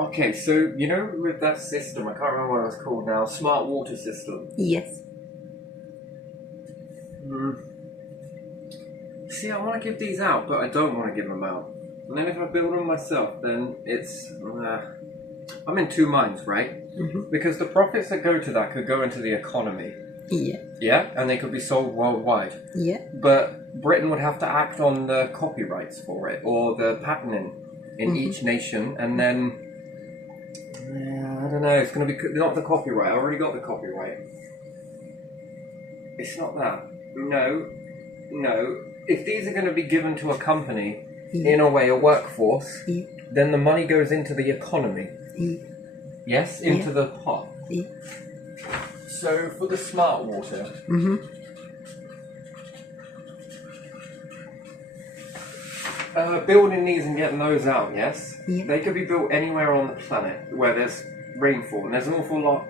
Okay, so you know with that system, I can't remember what it was called now, smart water system. Yes. Mm. See, I want to give these out, but I don't want to give them out. And then if I build them myself, then it's... I'm in two minds, right? Because the profits that go to that could go into the economy. Yeah. Yeah? And they could be sold worldwide. Yeah. But Britain would have to act on the copyrights for it, or the patenting in each nation, and then... I don't know, it's going to be... Not the copyright, I already got the copyright. It's not that. No. If these are going to be given to a company, in a way, a workforce, then the money goes into the economy. Yes, into the pot. So for the smart water, building these and getting those out, yes, they could be built anywhere on the planet where there's rainfall, and there's an awful lot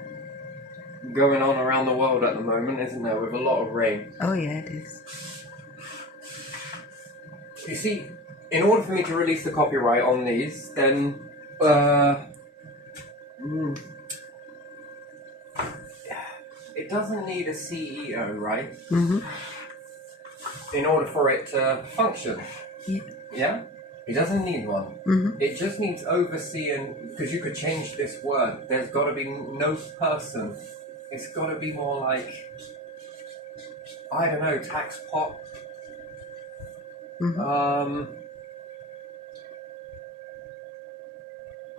going on around the world at the moment, isn't there, with a lot of rain. Oh yeah, it is. You see, in order for me to release the copyright on these, then it doesn't need a CEO, right? In order for it to function. Yeah? It doesn't need one. It just needs overseeing, because you could change this word. There's got to be no person. It's got to be more like, I don't know, tax pot.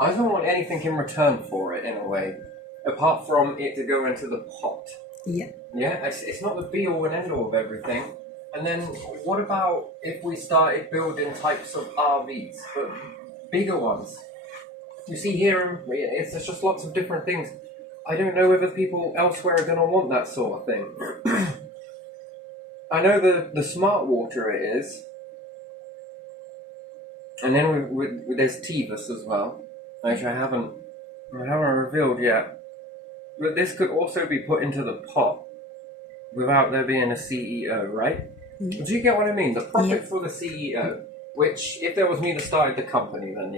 I don't want anything in return for it, in a way, apart from it to go into the pot. Yeah. Yeah, it's not the be-all and end-all of everything. And then, what about if we started building types of RVs, but bigger ones? You see here, it's just lots of different things. I don't know whether people elsewhere are going to want that sort of thing. I know the smart water it is. And then there's Tevis as well, which I haven't revealed yet. But this could also be put into the pot without there being a CEO, right? Do you get what I mean? The profit for the CEO, which if there was me that started the company, then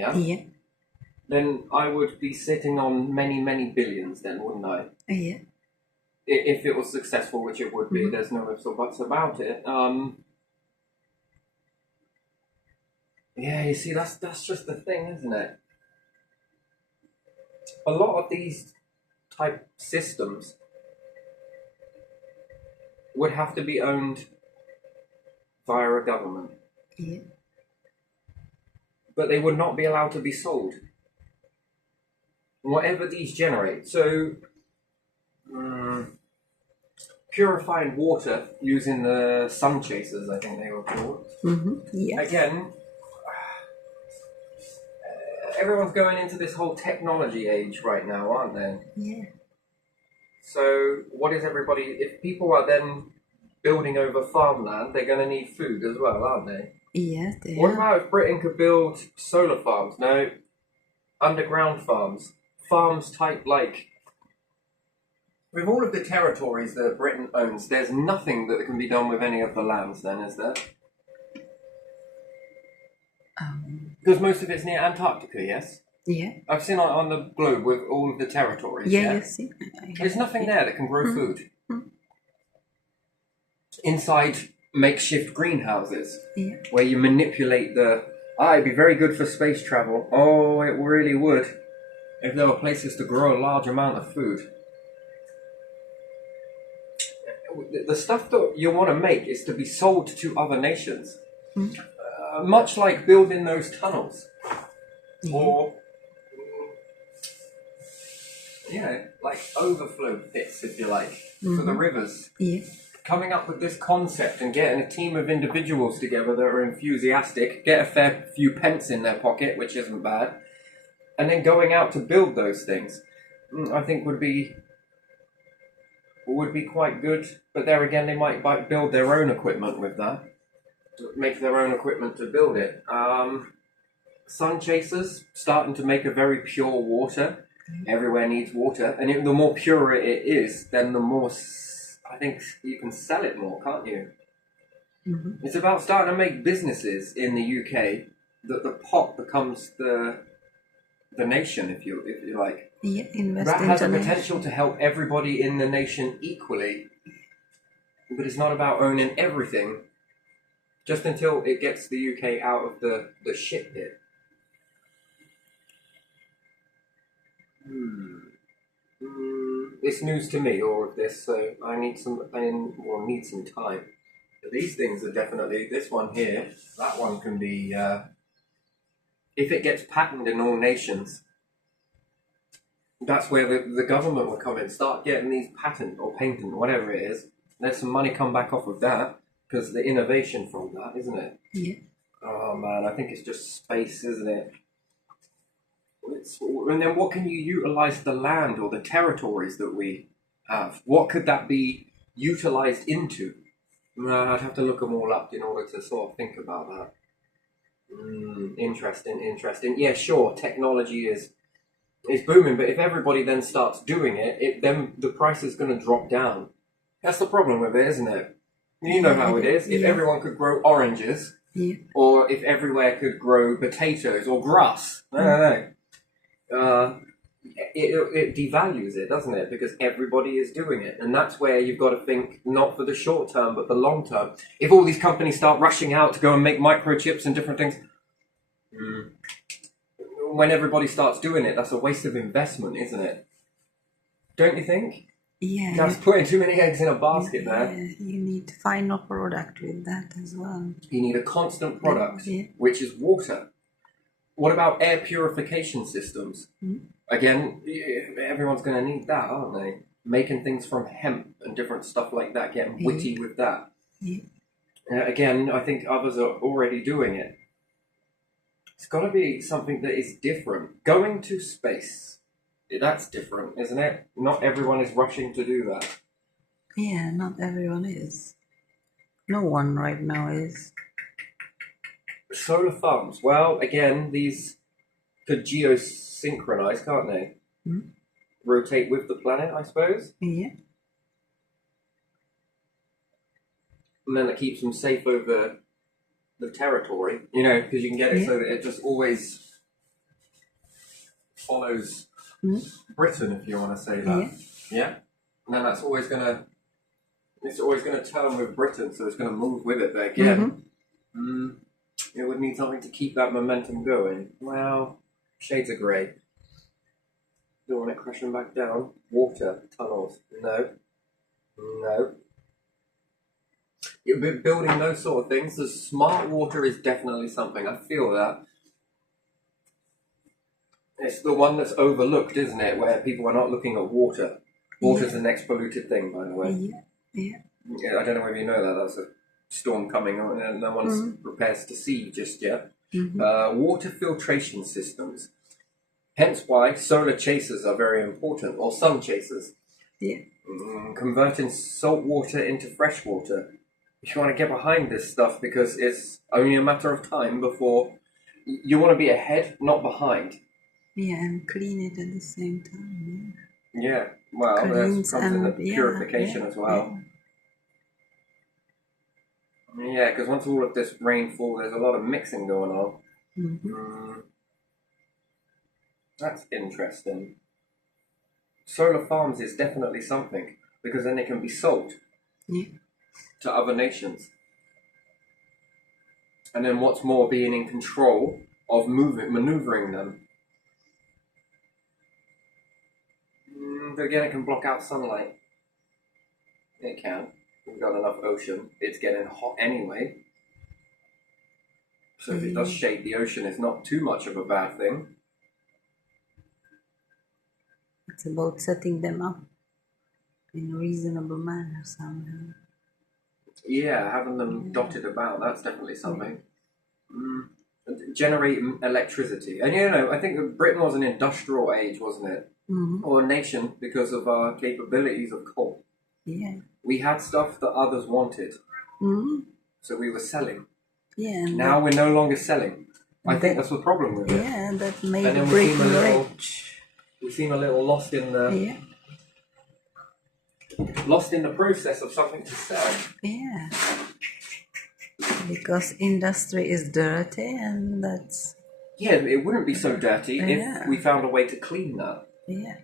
then I would be sitting on many, many billions then, wouldn't I? Yeah. If it was successful, which it would be. There's no ifs or buts about it. Yeah, you see, that's just the thing, isn't it? A lot of these type systems would have to be owned via a government. Yeah. But they would not be allowed to be sold. Whatever these generate. So, purifying water using the sun chasers, I think they were called. Yes. Again, everyone's going into this whole technology age right now, aren't they? Yeah. So what is everybody... If people are then building over farmland, they're going to need food as well, aren't they? Yes, they What are. about if Britain could build solar farms? No, underground farms. Farms type like... With all of the territories that Britain owns, there's nothing that can be done with any of the lands then, is there? Because most of it's near Antarctica, yes? Yeah. I've seen on the globe with all of the territories. Yeah, you see. There's nothing there that can grow food. Inside makeshift greenhouses, where you manipulate the... it'd be very good for space travel. Oh, it really would. If there were places to grow a large amount of food. The stuff that you want to make is to be sold to other nations. Much like building those tunnels. Or... like overflow pits, if you like, for the rivers. Coming up with this concept and getting a team of individuals together that are enthusiastic, get a fair few pence in their pocket, which isn't bad, and then going out to build those things, I think would be quite good. But there again, they might build their own equipment with that, make their own equipment to build it. Sun chasers starting to make a very pure water. Everywhere needs water, and the more pure it is, then the more, I think, you can sell it more, can't you? It's about starting to make businesses in the UK that the pot becomes the the nation, if you like. Yeah, invest That has the into potential to help everybody in the nation equally, but it's not about owning everything. Just until it gets the UK out of the shit bit. It's news to me, all of this, so I need some time. But these things are definitely, this one here, that one can be, if it gets patented in all nations, that's where the government will come in, start getting these patent or patent, whatever it is. There's some money come back off of that, because the innovation from that, isn't it? Yeah. Oh man, I think it's just space, isn't it? And then what can you utilize the land or the territories that we have? What could that be utilized into? I'd have to look them all up in order to sort of think about that. Interesting. Yeah, sure, technology is booming, but if everybody then starts doing it, then the price is going to drop down. That's the problem with it, isn't it? You know how it is. If everyone could grow oranges, or if everywhere could grow potatoes or grass, it devalues it, doesn't it? Because everybody is doing it, and that's where you've got to think not for the short term but the long term. If all these companies start rushing out to go and make microchips and different things, when everybody starts doing it, that's a waste of investment, isn't it? Don't you think? Yeah. That's putting too many eggs in a basket there. Yeah, you need final product with that as well. You need a constant product, which is water. What about air purification systems? Again, everyone's going to need that, aren't they? Making things from hemp and different stuff like that, getting witty with that. Again, I think others are already doing it. It's got to be something that is different. Going to space, that's different, isn't it? Not everyone is rushing to do that. Yeah, not everyone is. No one right now is. Solar farms. Well, again, these could geosynchronize, can't they? Rotate with the planet, I suppose. Yeah. And then it keeps them safe over the territory, because you can get it so that it just always follows Britain, if you want to say that. Yeah. And then it's always gonna turn with Britain, so it's gonna move with it. But again, it would need something to keep that momentum going. Well, shades of grey. Don't want it crashing back down. Water, tunnels. No. You've been building those sort of things. The smart water is definitely something. I feel that. It's the one that's overlooked, isn't it? Where people are not looking at water. Water's the next polluted thing, by the way. Yeah. I don't know whether you know that. That's a storm coming on and no one's prepared to see just yet. Water filtration systems. Hence why solar chasers are very important, or sun chasers. Converting salt water into fresh water. You want to get behind this stuff because it's only a matter of time before you want to be ahead, not behind. Yeah, and clean it at the same time. Yeah, well, that comes in the purification as well. Yeah, because once all of this rainfall, there's a lot of mixing going on. That's interesting. Solar farms is definitely something, because then it can be sold to other nations. And then what's more, being in control of maneuvering them. Again, it can block out sunlight. It can. We've got enough ocean. It's getting hot anyway. So if it does shade the ocean, it's not too much of a bad thing. It's about setting them up in a reasonable manner somehow. Yeah, having them dotted about, that's definitely something. Generating electricity. And I think that Britain was an industrial age, wasn't it? Or a nation because of our capabilities of coal. Yeah. We had stuff that others wanted. So we were selling. Yeah. Now we're no longer selling. I think that's the problem with it. Yeah, that made Britain rich. We seem a little lost in the process of something to sell. Yeah. Because industry is dirty, and that's Yeah, it wouldn't be so dirty Yeah. if we found a way to clean that. Yeah.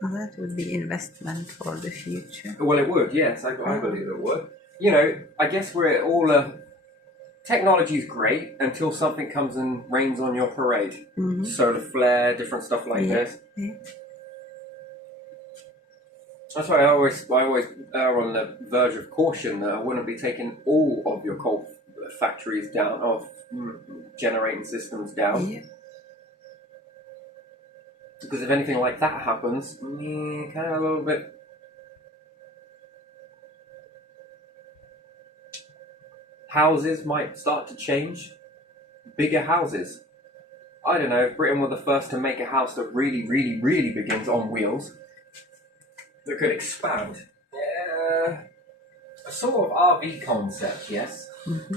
Well, that would be investment for the future. Well, it would, yes, I believe it would. You know, I guess we're all technology is great until something comes and rains on your parade. Mm-hmm. Solar flare, different stuff like this. Yeah. That's why I always err on the verge of caution that I wouldn't be taking all of your coal factories down, or generating systems down. Yeah. Because if anything like that happens, kind of a little bit. Houses might start to change. Bigger houses. I don't know if Britain were the first to make a house that really, really, really begins on wheels, that could expand. Yeah. A sort of RV concept, yes. Mm-hmm.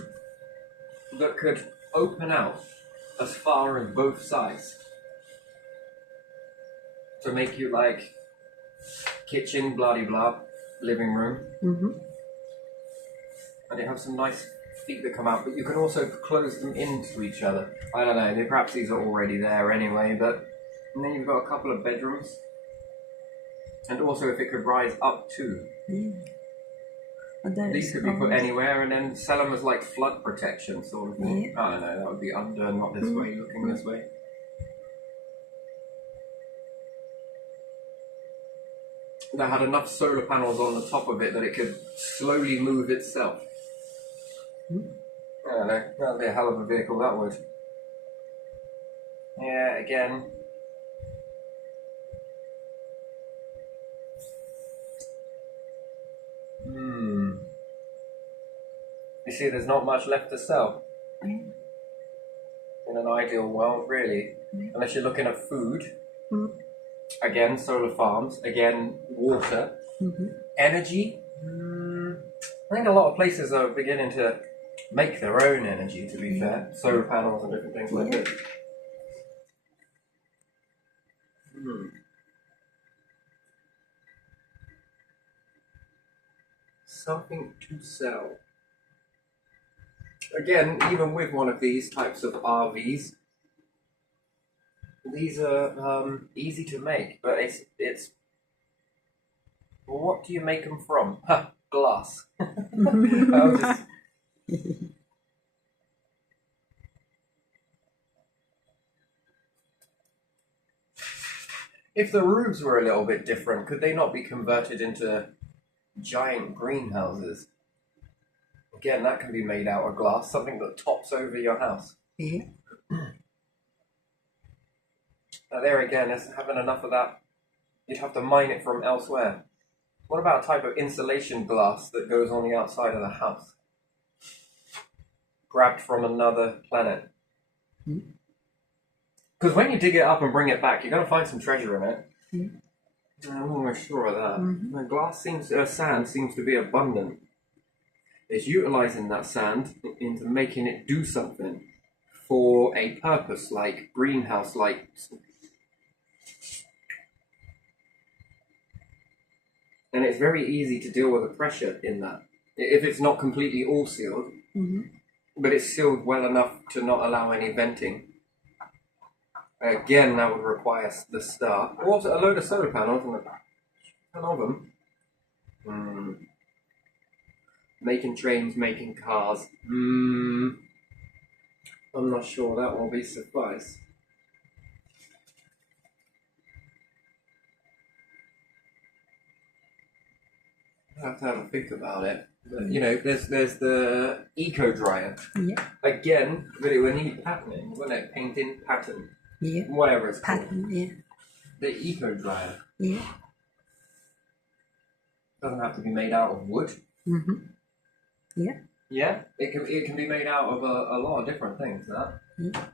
That could open out as far as both sides. To make you like kitchen, blah blah, living room. Mm-hmm. And you have some nice feet that come out, but you can also close them into each other. I don't know, perhaps these are already there anyway, but and then you've got a couple of bedrooms. And also if it could rise up too. Yeah. But These could be put anywhere and then sell them as like flood protection sort of thing. Yeah. I don't know, that would be under, not this way, looking this way. That had enough solar panels on the top of it that it could slowly move itself. I don't know, that would be a hell of a vehicle, that would. Yeah, again. You see, there's not much left to sell. Mm. In an ideal world, really. Unless you're looking at food. Again, solar farms. Again, water. Energy. I think a lot of places are beginning to make their own energy, to be fair. Solar panels and different things like this. Something to sell. Again, even with one of these types of RVs, these are easy to make, but it's well, what do you make them from? Ha, glass. If the roofs were a little bit different, could they not be converted into giant greenhouses? Again, that can be made out of glass, something that tops over your house. Yeah. Now there again, is having enough of that, you'd have to mine it from elsewhere. What about a type of insulation glass that goes on the outside of the house? Grabbed from another planet. Because when you dig it up and bring it back, you're going to find some treasure in it. I'm almost sure of that. The glass sand seems to be abundant. It's utilizing that sand into making it do something for a purpose, like greenhouse lights. And it's very easy to deal with the pressure in that. If it's not completely all sealed, but it's sealed well enough to not allow any venting. Again, that would require the star. Also, a load of solar panels and a ton of them. Making trains, making cars. I'm not sure that will be suffice. I have to have a think about it. But, you know, there's the eco dryer. Yeah. Again, but it would need patterning, wouldn't it? Painting, pattern. Yeah. Whatever it's called. Pattern, yeah. The eco dryer. Yeah. Doesn't have to be made out of wood. Yeah. Yeah, it can be made out of a lot of different things. That. Yeah.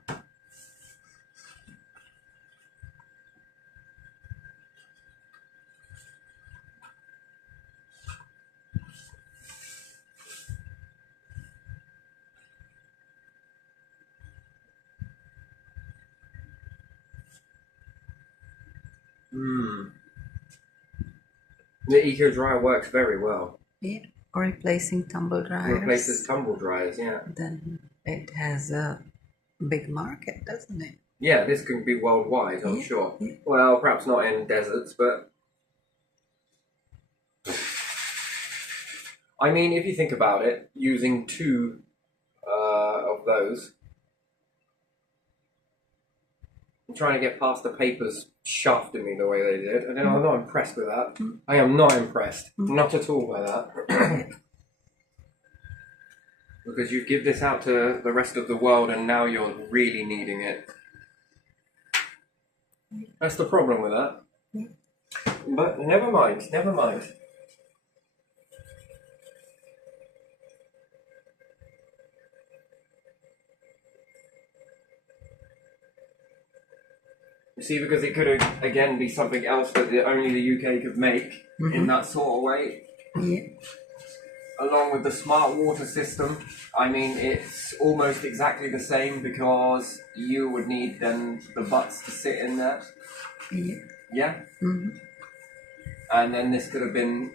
The eco dryer works very well. Yeah. Replacing tumble dryers. Replaces tumble dryers, yeah. Then it has a big market, doesn't it? Yeah, this can be worldwide, I'm Yeah, sure. yeah. Well, perhaps not in deserts, but I mean, if you think about it, using two of those, I'm trying to get past the papers shafting me the way they did, and I'm not impressed with that. I am not impressed, not at all by that. Because you give this out to the rest of the world and now you're really needing it. That's the problem with that. But never mind, never mind. You see, because it could again be something else that only the UK could make in that sort of way. Yeah. Along with the smart water system, I mean, it's almost exactly the same because you would need then the butts to sit in there. Yeah. Yeah? And then this could have been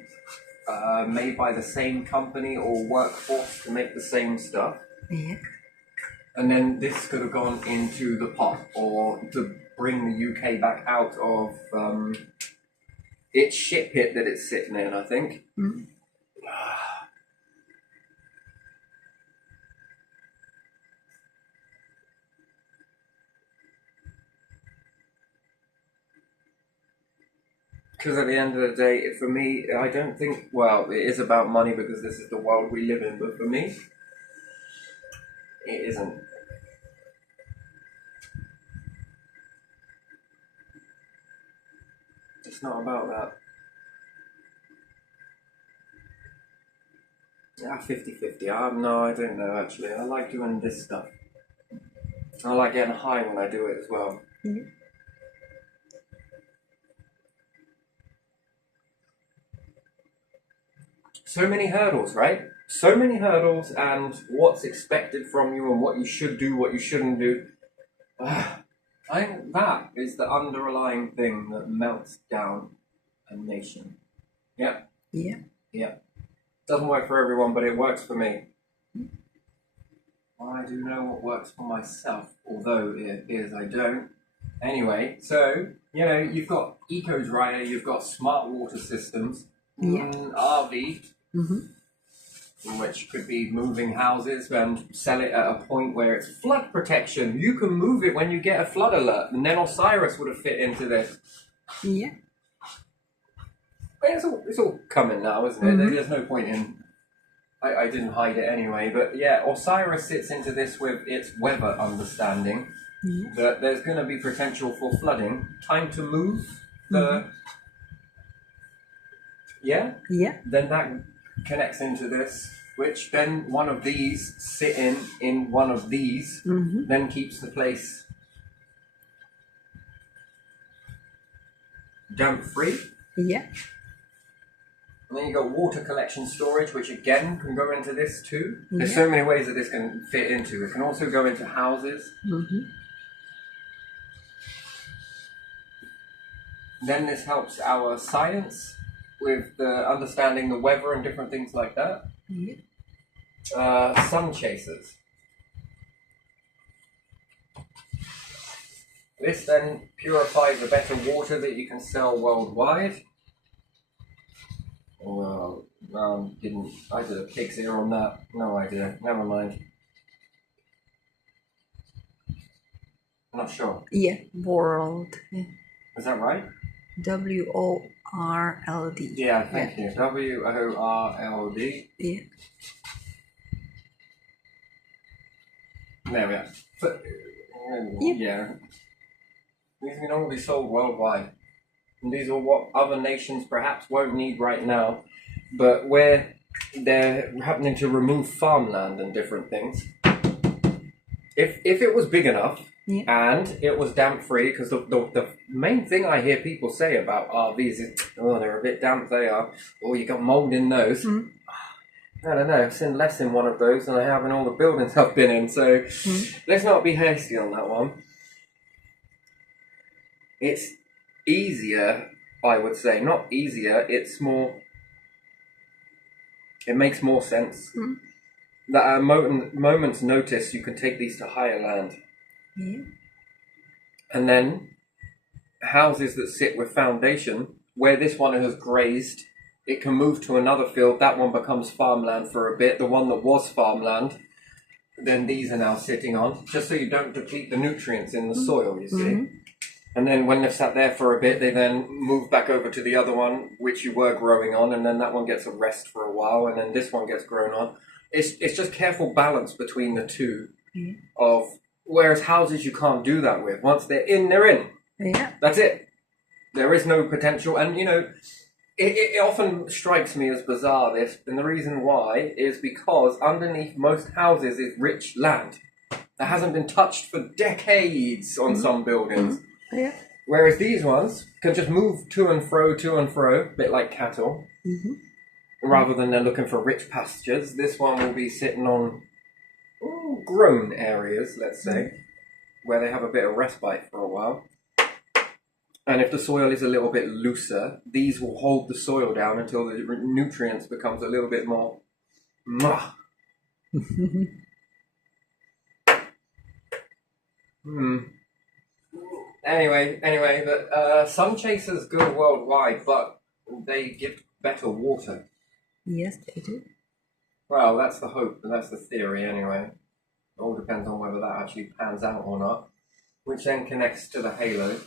made by the same company or workforce to make the same stuff. Yeah. And then this could have gone into the pot or to bring the UK back out of its shit pit that it's sitting in, I think. Because at the end of the day, for me, I don't think, well, it is about money because this is the world we live in, but for me, it isn't. It's not about that. Yeah, 50-50. No, I don't know, actually. I like doing this stuff. I like getting high when I do it as well. So many hurdles, right? So many hurdles and what's expected from you and what you should do, what you shouldn't do. I think that is the underlying thing that melts down a nation. Yeah. Yeah. Yeah. Doesn't work for everyone, but it works for me. I do know what works for myself, although it appears I don't. Anyway, so, you know, you've got EcoDryer, you've got smart water systems, RV, which could be moving houses and sell it at a point where it's flood protection. You can move it when you get a flood alert, and then Osiris would have fit into this. Yeah. But it's all coming now, isn't it? There's no point in... I didn't hide it anyway, but yeah, Osiris sits into this with its weather understanding that there's going to be potential for flooding. Time to move the... Yeah? Yeah. Then that connects into this, which then one of these sit in one of these, then keeps the place damp free. Yeah. And then you've got water collection storage, which again can go into this too. There's so many ways that this can fit into. It can also go into houses. Then this helps our science with the understanding the weather and different things like that. Sun chasers. This then purifies the better water that you can sell worldwide. Well, I did a pig's ear on that. No idea. Never mind. I'm not sure. Yeah. World. Yeah. Is that right? WORLD. Yeah, thank you. WORLD. Yeah. There we are. But, yeah. These can all be sold worldwide. And these are what other nations perhaps won't need right now, but where they're happening to remove farmland and different things. If it was big enough and it was damp free, because the main thing I hear people say about RVs is, oh, they're a bit damp, they are, or you got mold in those. I don't know, I've seen less in one of those than I have in all the buildings I've been in, so let's not be hasty on that one. It's easier, I would say. Not easier, it's more... It makes more sense. That at a moment's notice, you can take these to higher land. Yeah. And then houses that sit with foundation, where this one has grazed, it can move to another field. That one becomes farmland for a bit. The one that was farmland, then these are now sitting on, just so you don't deplete the nutrients in the soil, you see. And then when they've sat there for a bit, they then move back over to the other one, which you were growing on, and then that one gets a rest for a while, and then this one gets grown on. It's just careful balance between the two. Of whereas houses you can't do that with. Once they're in, they're in. Yeah. That's it. There is no potential, and it often strikes me as bizarre, this, and the reason why is because underneath most houses is rich land that hasn't been touched for decades on some buildings. Yeah. Whereas these ones can just move to and fro, a bit like cattle, rather than they're looking for rich pastures. This one will be sitting on grown areas, let's say, where they have a bit of respite for a while. And if the soil is a little bit looser, these will hold the soil down until the nutrients becomes a little bit more. Anyway, but sun chasers go worldwide, but they give better water. Yes, they do. Well, that's the hope, and that's the theory anyway. It all depends on whether that actually pans out or not, which then connects to the halo.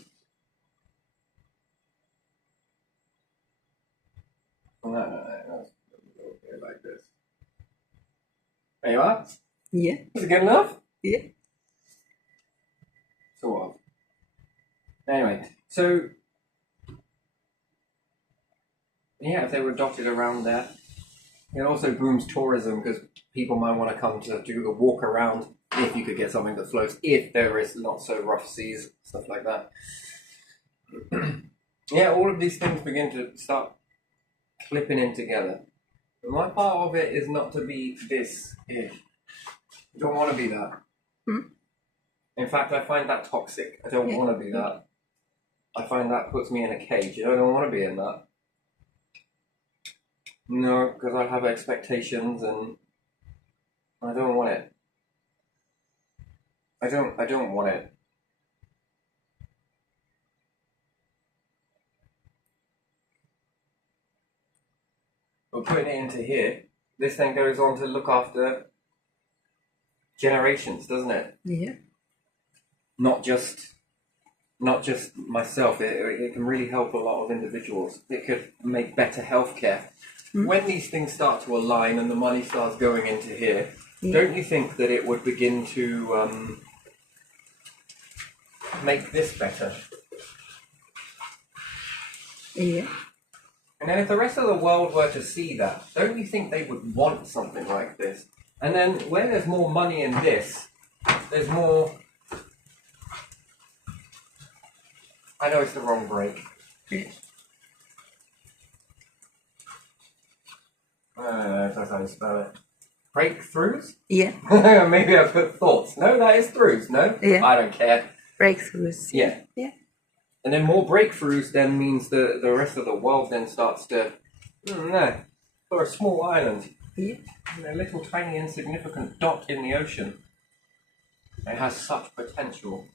No, that's a little bit like this. There you are. Yeah. Is it good enough? Yeah. Sort of. Anyway, so yeah, if they were dotted around there, it also booms tourism because people might want to come to do the walk around if you could get something that floats, if there is not so rough seas, stuff like that. Yeah, all of these things begin to start clipping in together. But my part of it is not to be this. I don't want to be that. In fact, I find that toxic. I don't want to be that. I find that puts me in a cage. I don't want to be in that. No, because I have expectations and I don't want it. I don't want it. But putting it into here, this then goes on to look after generations, doesn't it? Yeah. Not just myself. It can really help a lot of individuals. It could make better healthcare. When these things start to align and the money starts going into here, don't you think that it would begin to make this better? Yeah. And then if the rest of the world were to see that, don't you think they would want something like this? And then where there's more money in this, there's more... I know it's the wrong break. I don't know if that's how you spell it. Breakthroughs? Yeah. Maybe I put thoughts. No, that is throughs, no? Yeah. I don't care. Breakthroughs. Yeah. Yeah. And then more breakthroughs then means the rest of the world then starts to... no. For a small island. Yeah. A little tiny insignificant dot in the ocean. It has such potential.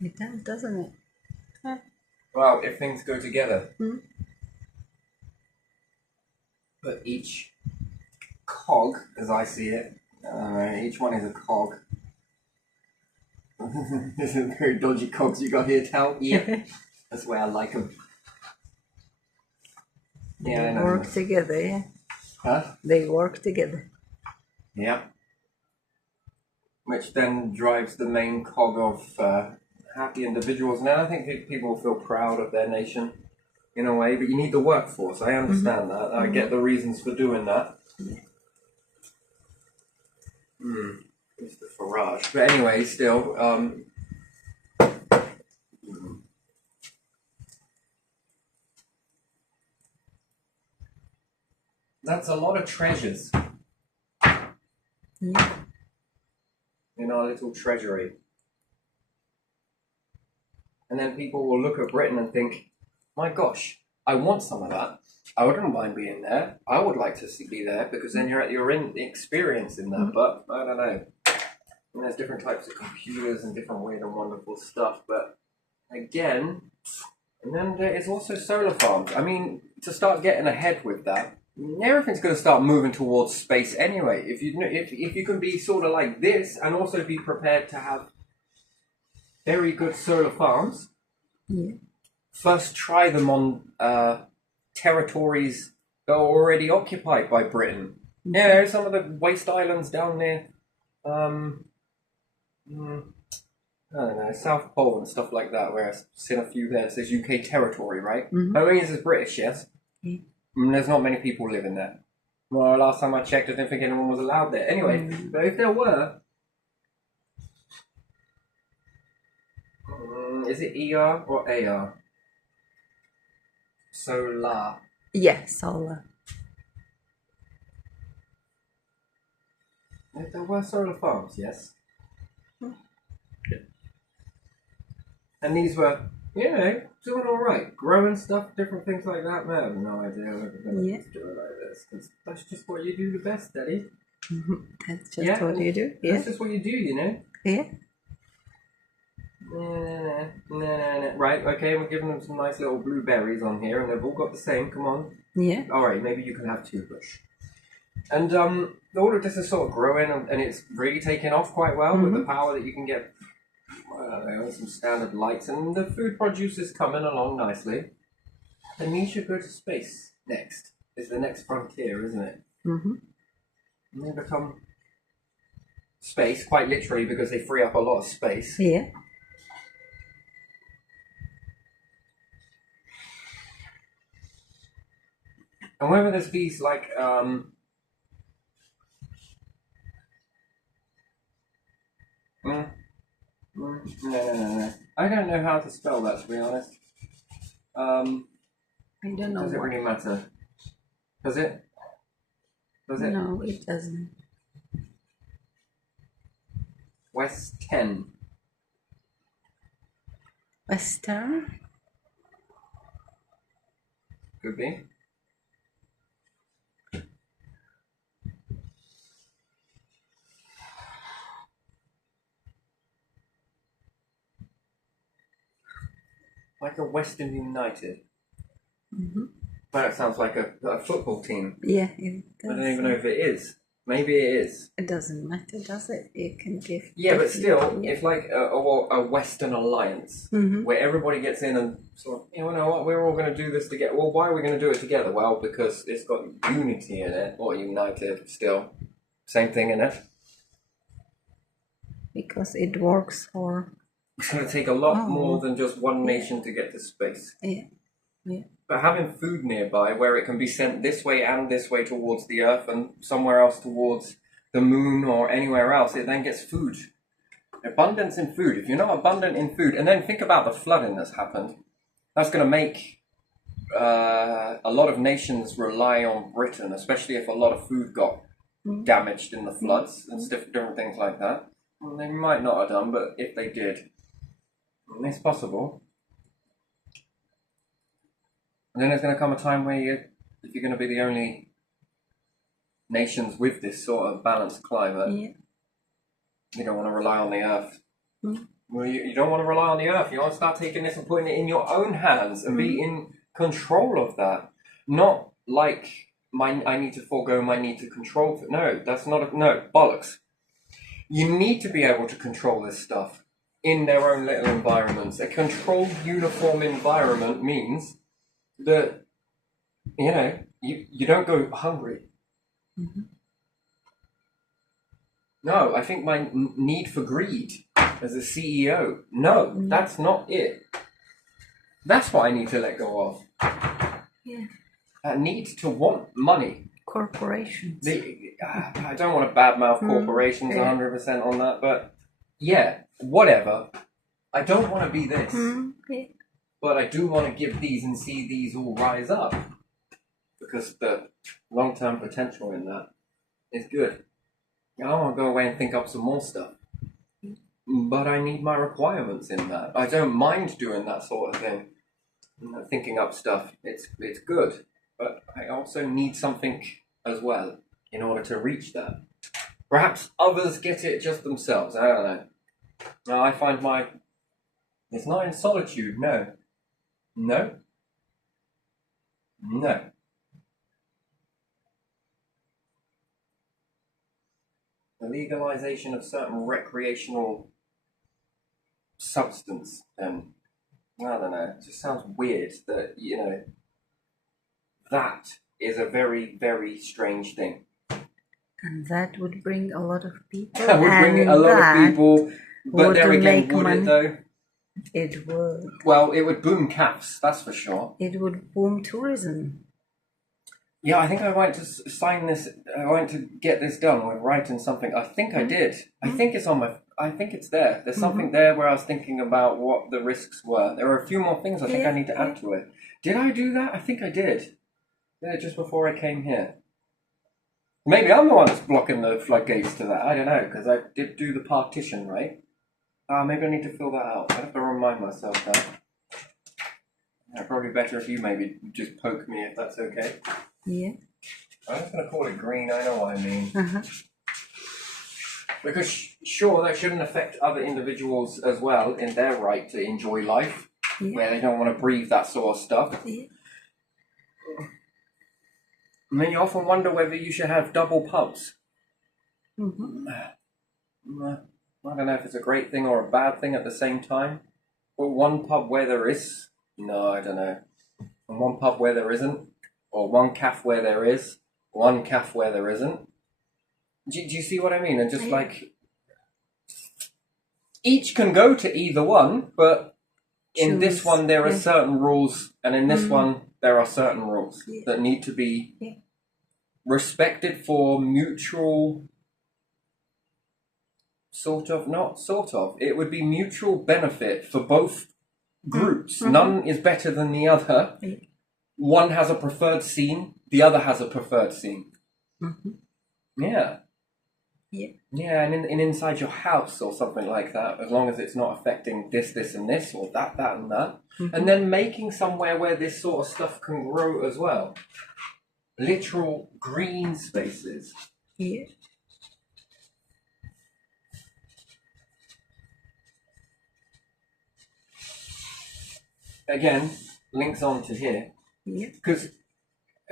It does, doesn't it? Well, if things go together. But each cog, as I see it, each one is a cog. These are very dodgy cogs you got here, Tal. Yeah, that's the way I like them. Yeah, I They know. work together, yeah. Huh? They work together. Yeah. Which then drives the main cog of happy individuals. Now I think people feel proud of their nation in a way, but you need the workforce. I understand that. I get the reasons for doing that. Mr. Farage. But anyway, still, that's a lot of treasures Yeah. in our little treasury. And then people will look at Britain and think, my gosh, I want some of that. I wouldn't mind being there. I would like to be there because then you're in experience in that. But I don't know. And there's different types of computers and different weird and wonderful stuff. But again, and then there is also solar farms. I mean, to start getting ahead with that, everything's going to start moving towards space anyway. If you can be sort of like this and also be prepared to have very good solar farms, first try them on territories that are already occupied by Britain. Yeah, there's some of the waste islands down there. I don't know, South Pole and stuff like that, where I've seen a few there. It says UK territory, right? Oh, it is British, yes. There's not many people living there. Well, last time I checked, I didn't think anyone was allowed there. Anyway, but if there were, is it ER or AR? Solar. Yeah, solar. If there were solar farms, yes. And these were, doing all right, growing stuff, different things like that. Man, I have no idea what we're going to do it like this. 'Cause that's just what you do the best, Daddy. That's just what you do. Yeah. That's just what you do, you know. Yeah. Nah. Right, okay, we're giving them some nice little blueberries on here, and they've all got the same. Come on. Yeah. All right, maybe you can have two bush. And all of this is sort of growing, and it's really taking off quite well with the power that you can get. Some standard lights, and the food produce is coming along nicely. And we should go to space next. It's the next frontier, isn't it? And they become space, quite literally, because they free up a lot of space. Yeah. And whether there's these like No. I don't know how to spell that, to be honest. I don't know. Does it really matter? Does it? Does it? No, it doesn't. Western. Western? Could be. Like a Western United. That sounds like a football team. Yeah, it does. I don't even know if it is. Maybe it is. It doesn't matter, does it? It can give. Yeah, but still, it's like a Western alliance where everybody gets in and sort of, you know what, we're all going to do this together. Well, why are we going to do it together? Well, because it's got unity in it, or united still. Same thing in it. Because it works for. It's going to take a lot more than just one nation to get to space. Yeah. But having food nearby where it can be sent this way and this way towards the Earth and somewhere else towards the moon or anywhere else, it then gets food. Abundance in food. If you're not abundant in food, and then think about the flooding that's happened, that's going to make a lot of nations rely on Britain, especially if a lot of food got damaged in the floods and different things like that. Well, they might not have done, but if they did, it's possible. And then there's going to come a time where if you're going to be the only nations with this sort of balanced climate, you don't want to rely on the Earth. Well, you don't want to rely on the Earth. You want to start taking this and putting it in your own hands and be in control of that. Not like I need to forego my need to control. No, that's not no bollocks. You need to be able to control this stuff in their own little environments. A controlled, uniform environment means that, you don't go hungry. No, I think my need for greed as a CEO, that's not it. That's what I need to let go of. Yeah. I need to want money. Corporations. I don't want to badmouth corporations 100% on that, but whatever. I don't want to be this. But I do want to give these and see these all rise up. Because the long-term potential in that is good. I want to go away and think up some more stuff. But I need my requirements in that. I don't mind doing that sort of thing. Thinking up stuff, it's good. But I also need something as well in order to reach that. Perhaps others get it just themselves. I don't know. Now I find it's not in solitude. No. No. No. The legalization of certain recreational substance, and I don't know, it just sounds weird that, that is a very, very strange thing. And that would bring a lot of people. That would bring a lot of people, but there again, would it though? It would. Well, it would boom CAFs, that's for sure. It would boom tourism. Yeah, I think I went to sign this. I went to get this done with writing something. I think I did. I think it's on my. I think it's there. There's something there where I was thinking about what the risks were. There are a few more things I think I need to add to it. Did I do that? I think I did. Yeah, just before I came here. Maybe I'm the one that's blocking the floodgates to that. I don't know, because I did do the partition, right? Maybe I need to fill that out. I have to remind myself that. Yeah, probably better if you maybe just poke me if that's okay. Yeah. I'm just going to call it green, I know what I mean. Because sure, that shouldn't affect other individuals as well in their right to enjoy life, where they don't want to breathe that sort of stuff. Yeah. And then you often wonder whether you should have double pubs. I don't know if it's a great thing or a bad thing at the same time. But one pub where there is, no, I don't know. And one pub where there isn't, or one CAF where there is, one CAF where there isn't. Do you see what I mean? And just like, each can go to either one, but in this one there are certain rules, and in this one there are certain rules that need to be respected for mutual, it would be mutual benefit for both groups. None is better than the other. One has a preferred scene, the other has a preferred scene. Yeah. Yeah, and inside your house or something like that, as long as it's not affecting this, and this, or that, and that. And then making somewhere where this sort of stuff can grow as well. Literal green spaces. Yeah. Again, links on to here. Yeah. Because,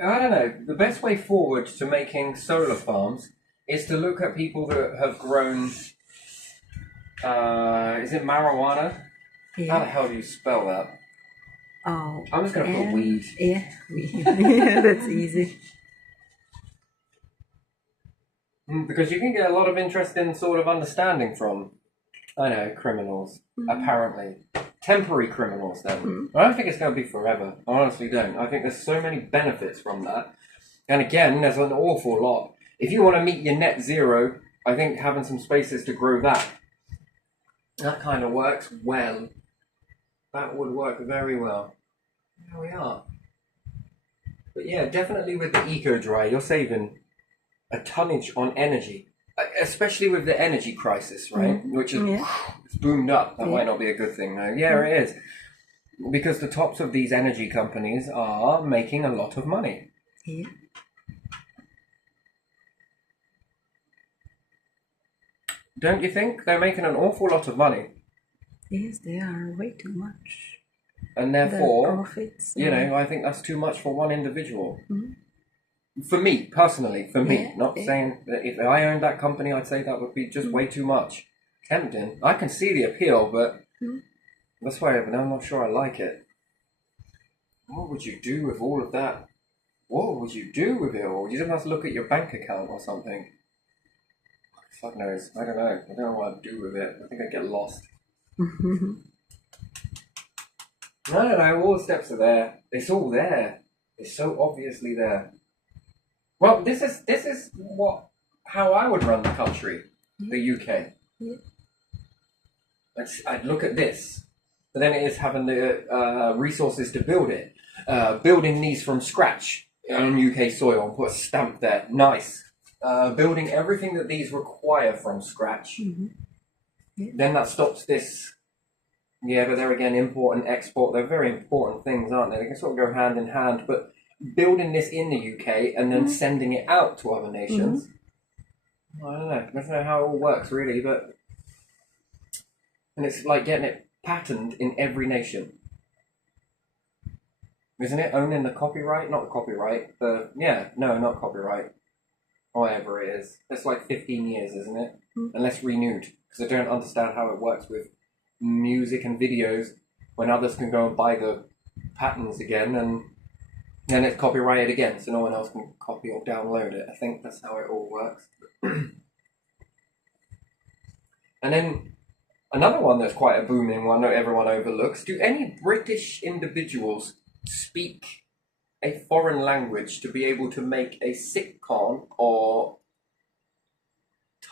I don't know, the best way forward to making solar farms is to look at people that have grown, is it marijuana? Yeah. How the hell do you spell that? Oh. I'm just going to put weed. Yeah, weed. That's easy. Because you can get a lot of interesting sort of understanding from, I know, criminals, apparently. Temporary criminals, then. I don't think it's going to be forever. I honestly don't. I think there's so many benefits from that. And again, there's an awful lot. If you want to meet your net zero, I think having some spaces to grow that kind of works well. That would work very well. There we are. But yeah, definitely with the eco-dry, you're saving a tonnage on energy. Especially with the energy crisis, right? Which is it's boomed up. That might not be a good thing, though. Yeah, it is. Because the tops of these energy companies are making a lot of money. Yeah. Don't you think? They're making an awful lot of money. Yes, they are way too much. And therefore, profits, I think that's too much for one individual. For me, personally, not saying that if I owned that company, I'd say that would be just way too much. Tempting. I can see the appeal, but that's why I'm not sure I like it. What would you do with all of that? What would you do with it all? You just have to look at your bank account or something. Fuck knows. I don't know. I don't know what I'd do with it. I think I'd get lost. I don't know. All the steps are there. It's all there. It's so obviously there. Well, this is how I would run the country, the UK. I'd look at this, but then it is having the resources to build it, building these from scratch on UK soil and put a stamp there. Nice. Building everything that these require from scratch. Then that stops this. Yeah, but they're again import and export. They're very important things, aren't they? They can sort of go hand in hand, but building this in the UK and then sending it out to other nations. I don't know. I don't know how it all works really, but and it's like getting it patented in every nation, isn't it? Owning the copyright, not the copyright. Not copyright. Whatever it is, it's like 15 years, isn't it? Unless renewed, because I don't understand how it works with music and videos when others can go and buy the patents again and then it's copyrighted again, so no one else can copy or download it. I think that's how it all works. And then another one that's quite a booming one that everyone overlooks. Do any British individuals speak a foreign language to be able to make a sitcom or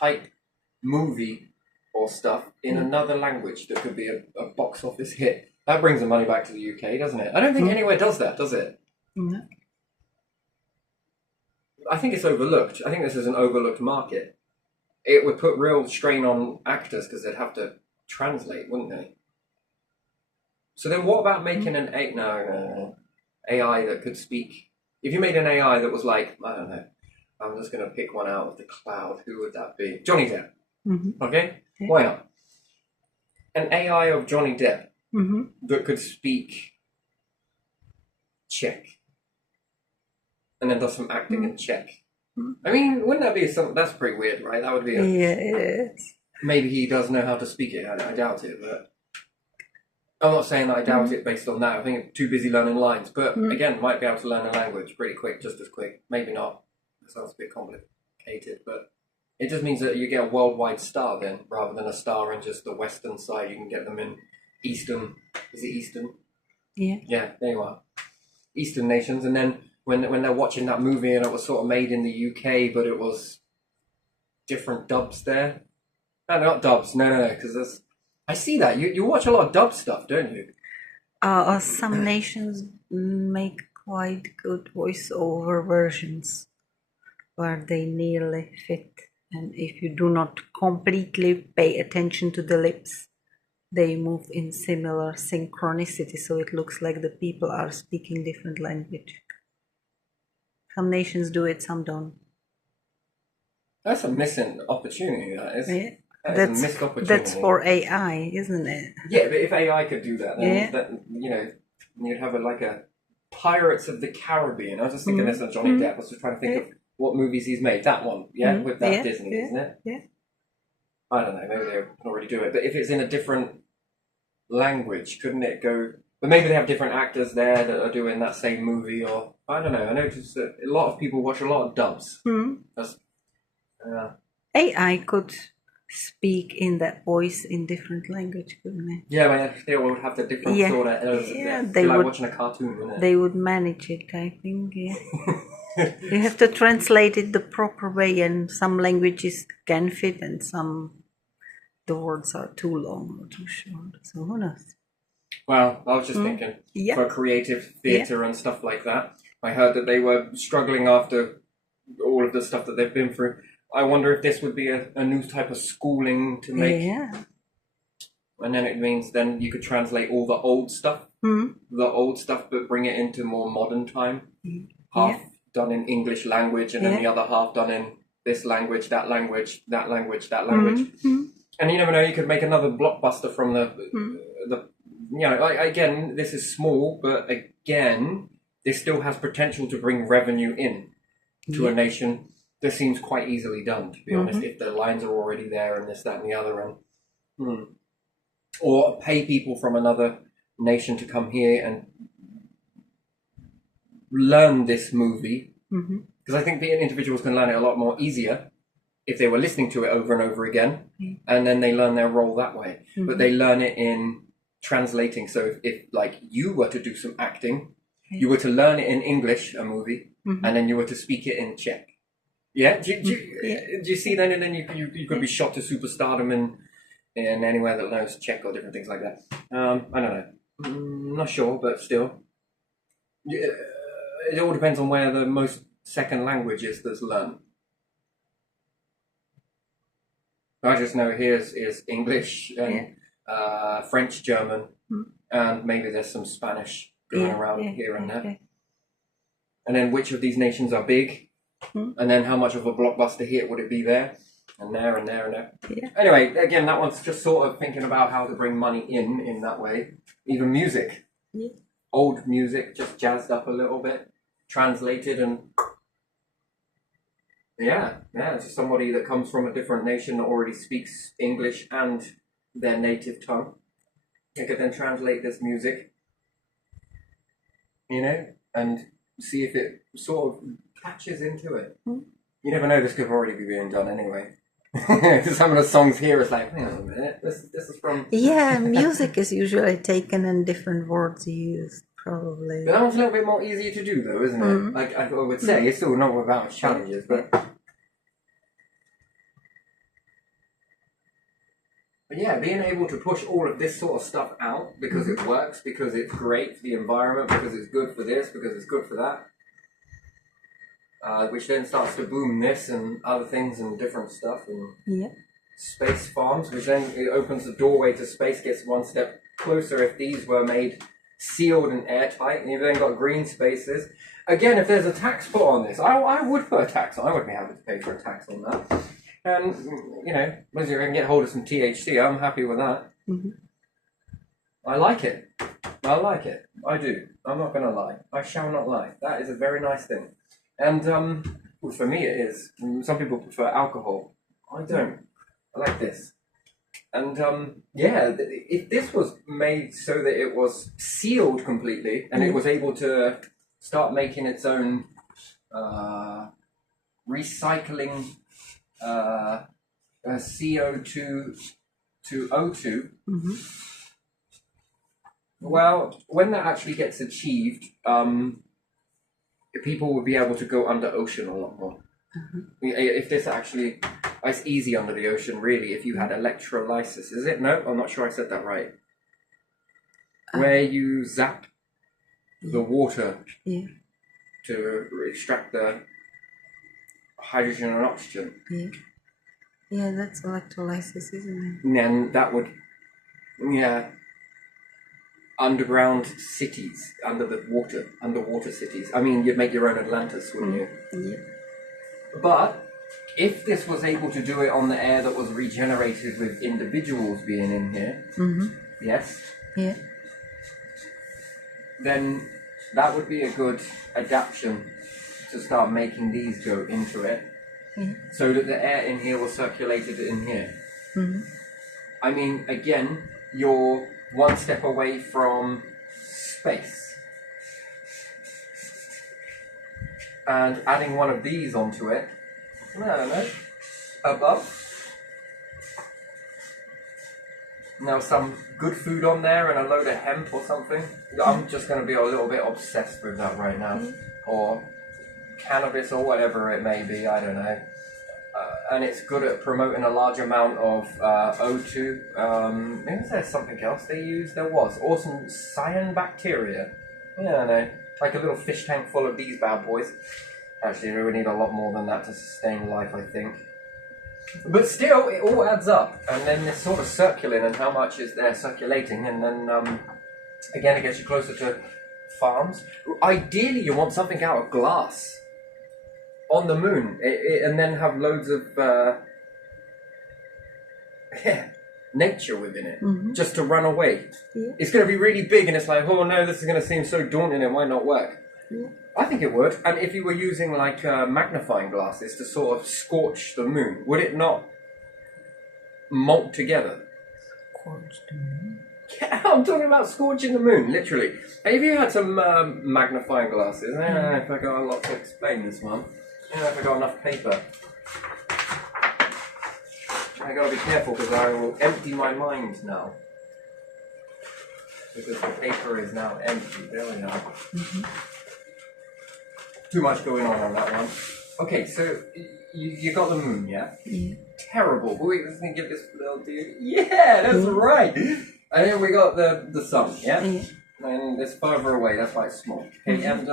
type movie or stuff in another language that could be a box office hit? That brings the money back to the UK, doesn't it? I don't think anywhere does that, does it? No. I think it's overlooked. I think this is an overlooked market. It would put real strain on actors because they'd have to translate, wouldn't they? So then what about making an AI that could speak? If you made an AI that was like, I don't know, I'm just going to pick one out of the cloud. Who would that be? Johnny Depp. Mm-hmm. Okay? Yeah. Why not? An AI of Johnny Depp Mm-hmm. that could speak Czech and then does some acting in Czech. I mean, wouldn't that be something? That's pretty weird, right? That would be Yeah, it is. maybe he does know how to speak it. I doubt it, but I'm not saying that I doubt it based on that. I think I'm too busy learning lines, but again, might be able to learn a language pretty quick, just as quick. Maybe not. That sounds a bit complicated, but it just means that you get a worldwide star then, rather than a star in just the western side. You can get them in Eastern. Is it Eastern? Yeah. Yeah, there you are. Eastern nations, and then when they're watching that movie and it was sort of made in the UK, but it was different dubs there. No, not dubs. No, because I see that you watch a lot of dub stuff, don't you? Some nations make quite good voiceover versions where they nearly fit, and if you do not completely pay attention to the lips, they move in similar synchronicity, so it looks like the people are speaking different language. Some nations do it, some don't. That's a missing opportunity. That is. Yeah. That is a missed opportunity. That's for AI, isn't it? Yeah, but if AI could do that, then Yeah. that, you'd have like a Pirates of the Caribbean. I was just thinking this on Johnny Depp. I was just trying to think of what movies he's made. That one, with that Disney, isn't it? Yeah. I don't know. Maybe they can already do it. But if it's in a different language, couldn't it go? But maybe they have different actors there that are doing that same movie, or I don't know. I noticed that a lot of people watch a lot of dubs. That's, AI could speak in that voice in different language, couldn't it? yeah, but they all would have the different sort of. They like would, watching a cartoon, wouldn't it? They would manage it, I think. Yeah. You have to translate it the proper way, and some languages can fit, and some the words are too long or too short. So who knows? Well, I was just thinking for creative theatre and stuff like that. I heard that they were struggling after all of the stuff that they've been through. I wonder if this would be a new type of schooling to make. Yeah. And then it means then you could translate all the old stuff, but bring it into more modern time. Half done in English language, and then the other half done in this language, that language, that language, that language. And you never know, you could make another blockbuster from the again, this is small, but again, this still has potential to bring revenue in to a nation. This seems quite easily done, to be honest, if the lines are already there and this, that, and the other. Or pay people from another nation to come here and learn this movie. Because I think the individuals can learn it a lot more easier if they were listening to it over and over again, and then they learn their role that way. But they learn it in translating. So if like you were to do some acting, you were to learn it in English, a movie, and then you were to speak it in Czech. Yeah, do you see then? And then you could be shot to superstardom in anywhere that knows Czech or different things like that. I don't know. Not sure, but still, it all depends on where the most second language is that's learned. I just know here is English and French, German, and maybe there's some Spanish going around here and there. And then which of these nations are big? And then how much of a blockbuster hit would it be there? and there and there and there. Yeah. Anyway, again, that one's just sort of thinking about how to bring money in that way. Even music. Yeah. Old music, just jazzed up a little bit, translated, and yeah, just somebody that comes from a different nation that already speaks English and their native tongue. They could then translate this music, you know, and see if it sort of catches into it. Mm. You never know, this could already be being done anyway. Some of the songs here is like, wait a minute, this is from... Yeah, music is usually taken and different words used, probably. But that one's a little bit more easy to do though, isn't it? Mm. Like I would say, it's still not without challenges, but yeah, being able to push all of this sort of stuff out because it works, because it's great for the environment, because it's good for this, because it's good for that, which then starts to boom this and other things and different stuff, and Yeah. space farms, which then it opens the doorway to space, gets one step closer if these were made sealed and airtight, and you've then got green spaces. Again, if there's a tax put on this, I would put a tax on. I would be happy to pay for a tax on that. And, you know, as long as I can get hold of some THC, I'm happy with that. Mm-hmm. I like it. I do. I'm not going to lie. I shall not lie. That is a very nice thing. And well, for me it is. Some people prefer alcohol. I don't. I like this. And yeah, if this was made so that it was sealed completely and it was able to start making its own recycling CO2 to O2, Mm-hmm. well, when that actually gets achieved, people will be able to go under ocean a lot more. Mm-hmm. If this actually, it's easy under the ocean, really, if you had electrolysis. Is it? No, I'm not sure I said that right. Where you zap the water Yeah. to extract the hydrogen and oxygen. Yeah. Yeah, that's electrolysis, isn't And then that would, yeah, underground cities, underwater cities. I mean, you'd make your own Atlantis, wouldn't you? it? Yeah. But if this was able to do it on the air that was regenerated with individuals being in here, Mm-hmm. yes, Yeah. then that would be a good adaptation to start making these go into it, Yeah. so that the air in here was circulated in here. Mm-hmm. I mean, again, you're one step away from space. And adding one of these onto it, I don't know, above. Now some good food on there and a load of hemp or something. I'm just going to be a little bit obsessed with that right now. Or cannabis or whatever it may be, I don't know. And it's good at promoting a large amount of O2. Maybe there's something else they use. There was. Awesome cyanobacteria. Yeah, I know. Like a little fish tank full of these bad boys. Actually, we need a lot more than that to sustain life, I think. But still, it all adds up. And then it's sort of circulating and how much is there circulating. And then, again, it gets you closer to farms. Ideally, you want something out of glass on the moon. And then have loads of nature within it. Mm-hmm. Just to run away. Yeah. It's going to be really big and it's like, oh no, this is going to seem so daunting, it might not work. Yeah. I think it would. And if you were using like magnifying glasses to sort of scorch the moon, would it not molt together? Scorched the moon. Yeah, I'm talking about scorching the moon, literally. Hey, if you had some magnifying glasses, if I got a lot to explain this one. If I got enough paper. I gotta be careful because I will empty my mind now. Because the paper is now empty. There we are. Mm-hmm. Too much going on that one. Okay, so you got the moon, yeah? Yeah. Terrible. Wait, let's give this little dude. Yeah, that's right. And then we got the sun, yeah? Yeah. And it's further away. That's why it's small. Okay, and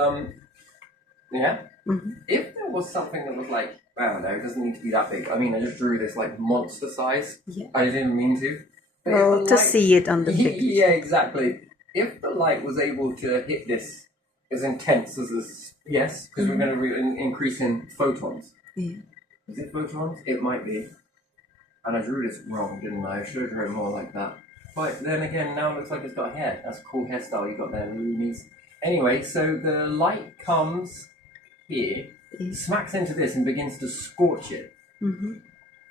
yeah. Mm-hmm. If there was something that was like, I don't know, it doesn't need to be that big. I mean, I just drew this like monster size. Yeah. I didn't mean to. But if Well, the to light- see it on the picture. Yeah, exactly. If the light was able to hit this as intense as this, yes, because we're going to increase in photons. Yeah. Is it photons? It might be. And I drew this wrong, didn't I? I should have drawn it more like that. But then again, now it looks like it's got hair. That's a cool hairstyle you got there, Loonies. Anyway, so the light comes here, smacks into this and begins to scorch it. Mm-hmm.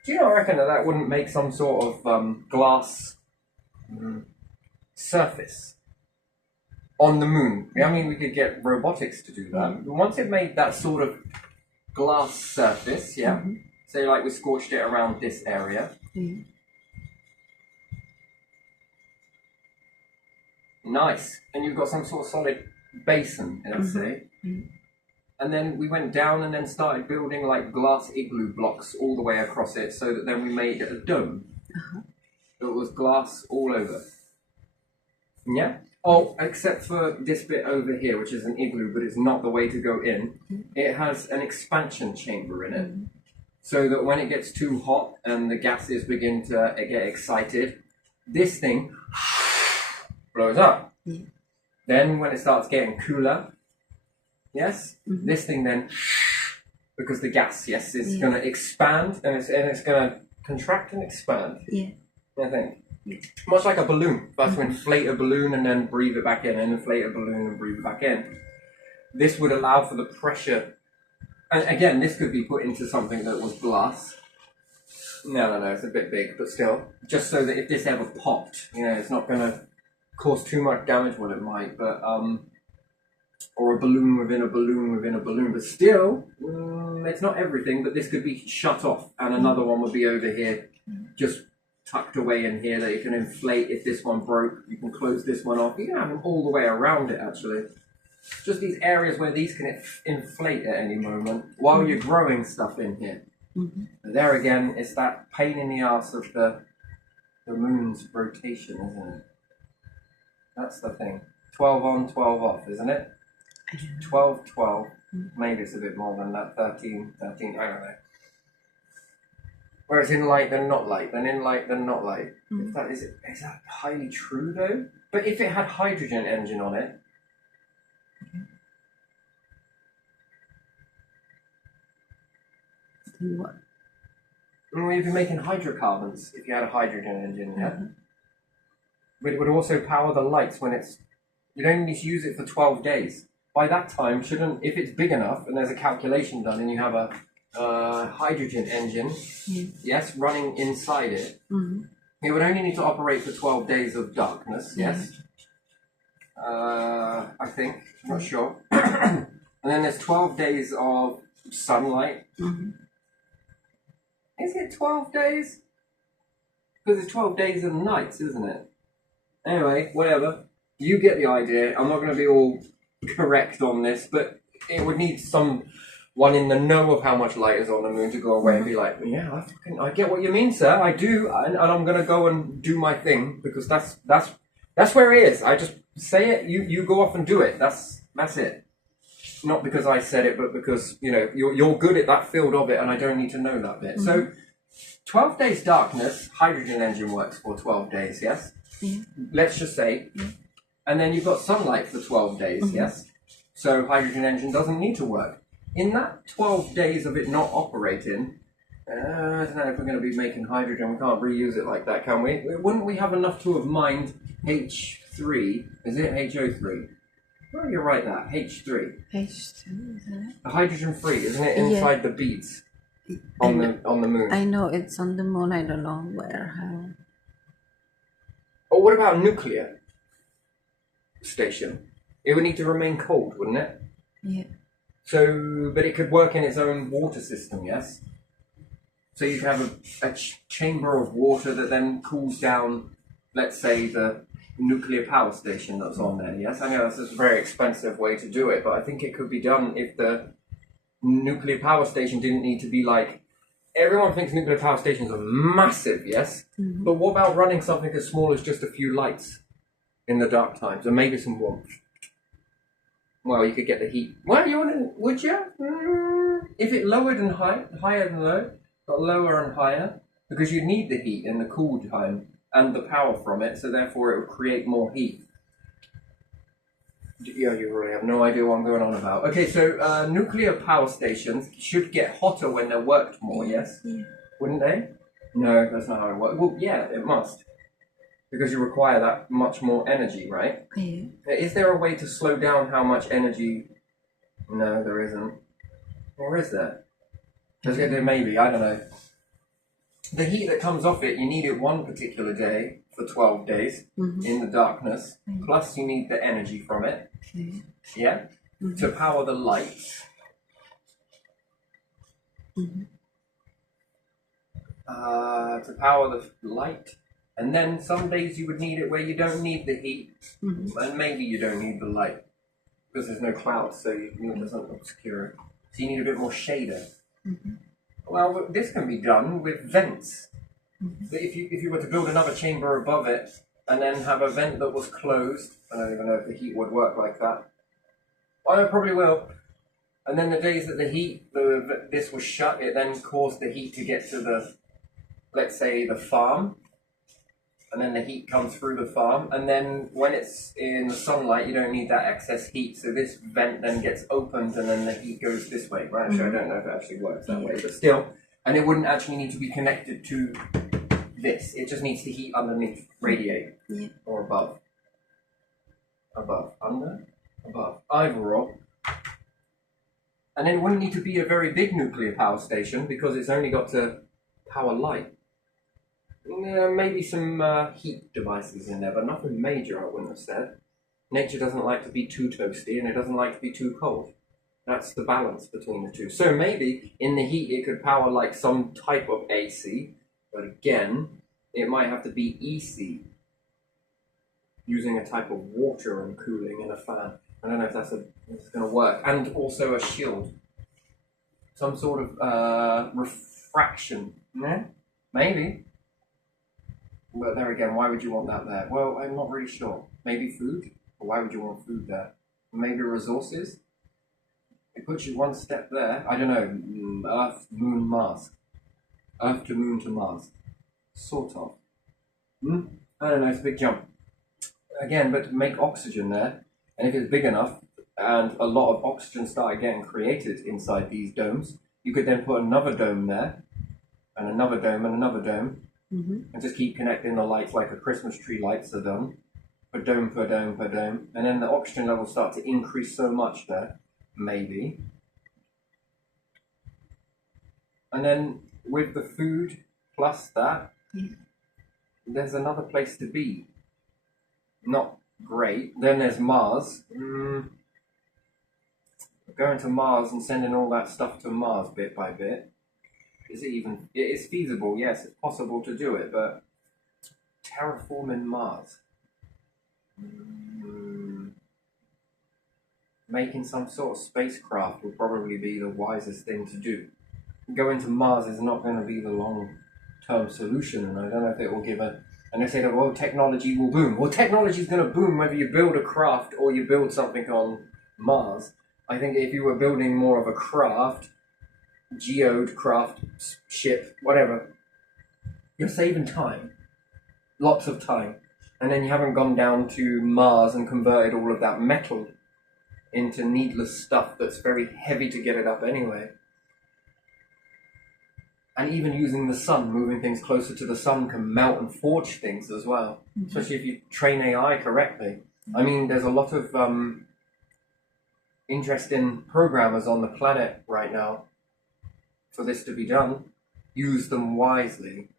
Do you not reckon that that wouldn't make some sort of glass surface on the moon? I mean, we could get robotics to do that. But once it made that sort of glass surface, yeah, say like we scorched it around this area. Nice. And you've got some sort of solid basin, let's say. And then we went down and then started building like glass igloo blocks all the way across it, so that then we made a dome. It was glass all over. Yeah? Oh, except for this bit over here, which is an igloo, but it's not the way to go in. It has an expansion chamber in it. So that when it gets too hot and the gases begin to get excited, this thing blows up. Then when it starts getting cooler, yes, this thing then, because the gas, yes, is going to expand and it's going to contract and expand. I think. Much like a balloon. That's to inflate a balloon and then breathe it back in, and inflate a balloon and breathe it back in. This would allow for the pressure. And again, this could be put into something that was glass. No, it's a bit big, but still. Just so that if this ever popped, you know, it's not going to cause too much damage. Well, it might, but or a balloon within a balloon within a balloon. But still, it's not everything. But this could be shut off, and another one would be over here, just tucked away in here that you can inflate. If this one broke, you can close this one off. You can have them all the way around it, actually. Just these areas where these can inflate at any moment while you're growing stuff in here. There again, it's that pain in the ass of the moon's rotation, isn't it? That's the thing. 12 on, 12 off, isn't it? 12, 12. Maybe it's a bit more than that. 13, 13, I don't know. Where it's in light, then not light, then in light, then not light. Is that highly true, though? But if it had hydrogen engine on it, What? You'd be making hydrocarbons if you had a hydrogen engine, yeah? But it would also power the lights when it's... You'd only need to use it for 12 days. By that time, if it's big enough and there's a calculation done and you have a hydrogen engine, yes, running inside it, it would only need to operate for 12 days of darkness, yes? I think, I'm not sure. And then there's 12 days of sunlight. Is it 12 days? Because it's 12 days and nights, isn't it? Anyway, whatever. You get the idea. I'm not going to be all correct on this, but it would need someone in the know of how much light is on the moon to go away and be like, yeah, I get what you mean, sir. I do, and I'm going to go and do my thing, because that's where it is. I just say it, you go off and do it. That's it. Not because I said it, but because, you know, you're good at that field of it, and I don't need to know that bit. So, 12 days darkness, hydrogen engine works for 12 days, yes? Let's just say. And then you've got sunlight for 12 days, yes? So, hydrogen engine doesn't need to work. In that 12 days of it not operating, I don't know if we're going to be making hydrogen. We can't reuse it like that, can we? Wouldn't we have enough to have mined H3? Is it HO3? Where do you write that? H3. H2, isn't it? Hydrogen free, isn't it? Inside the beads on the moon. I know it's on the moon. I don't know where. How. Or what about a nuclear station? It would need to remain cold, wouldn't it? Yeah. So, but it could work in its own water system, yes? So you could have a chamber of water that then cools down, let's say, the nuclear power station that's on there, yes? I know that's a very expensive way to do it, but I think it could be done if the nuclear power station didn't need to be like... Everyone thinks nuclear power stations are massive, yes? But what about running something as small as just a few lights in the dark times, and maybe some warmth? Well, you could get the heat. Well, would you? If it lowered and higher than low, got lower and higher, because you need the heat in the cool time and the power from it, so therefore it would create more heat. Yeah, you really have no idea what I'm going on about. Okay, so nuclear power stations should get hotter when they're worked more, yes? Yeah. Wouldn't they? No, that's not how it works. Well, yeah, it must. Because you require that much more energy, right? Yeah. Is there a way to slow down how much energy? No, there isn't. Or is there? There may be, I don't know. The heat that comes off it, you need it one particular day for 12 days in the darkness. Plus you need the energy from it. Okay. Yeah? To power the lights. To power the light. And then some days you would need it where you don't need the heat. And maybe you don't need the light. Because there's no clouds, so it doesn't obscure it. So you need a bit more shader. Well, this can be done with vents. If you were to build another chamber above it and then have a vent that was closed, I don't even know if the heat would work like that. Well, it probably will. And then the days that this was shut, it then caused the heat to get to the, let's say, the farm. And then the heat comes through the farm. And then when it's in the sunlight, you don't need that excess heat. So this vent then gets opened and then the heat goes this way. Right? Actually, I don't know if it actually works that way, but still. And it wouldn't actually need to be connected to this. It just needs to heat underneath, radiate. Yeah. Or above. Above. Under? Above. Either or. And then it wouldn't need to be a very big nuclear power station because it's only got to power light. Maybe some heat devices in there, but nothing major, I wouldn't have said. Nature doesn't like to be too toasty and it doesn't like to be too cold. That's the balance between the two. So maybe in the heat it could power like some type of AC, but again, it might have to be EC, using a type of water and cooling and a fan. I don't know if that's going to work. And also a shield. Some sort of refraction. Yeah? Maybe. But there again, why would you want that there? Well, I'm not really sure. Maybe food? Or why would you want food there? Maybe resources? It puts you one step there. I don't know. Earth, Moon, Mars. Earth to Moon to Mars. Sort of. I don't know, it's a big jump. Again, but make oxygen there. And if it's big enough, and a lot of oxygen started getting created inside these domes, you could then put another dome there, and another dome, and another dome, and just keep connecting the lights like a Christmas tree lights are done, per dome, per dome, per dome, and then the oxygen levels start to increase so much there, maybe. And then with the food plus that, there's another place to be. Not great. Then there's Mars. Going to Mars and sending all that stuff to Mars bit by bit. Is it even... It is feasible, yes, it's possible to do it, but... Terraforming Mars. Making some sort of spacecraft would probably be the wisest thing to do. Going to Mars is not going to be the long-term solution, and I don't know if it will give a... And they say that, well, technology will boom. Well, technology is going to boom whether you build a craft or you build something on Mars. I think if you were building more of a craft, geode, craft, ship, whatever, you're saving time. Lots of time. And then you haven't gone down to Mars and converted all of that metal into needless stuff that's very heavy to get it up anyway. And even using the sun, moving things closer to the sun can melt and forge things as well. Especially if you train AI correctly. I mean, there's a lot of interesting programmers on the planet right now for this to be done. Use them wisely.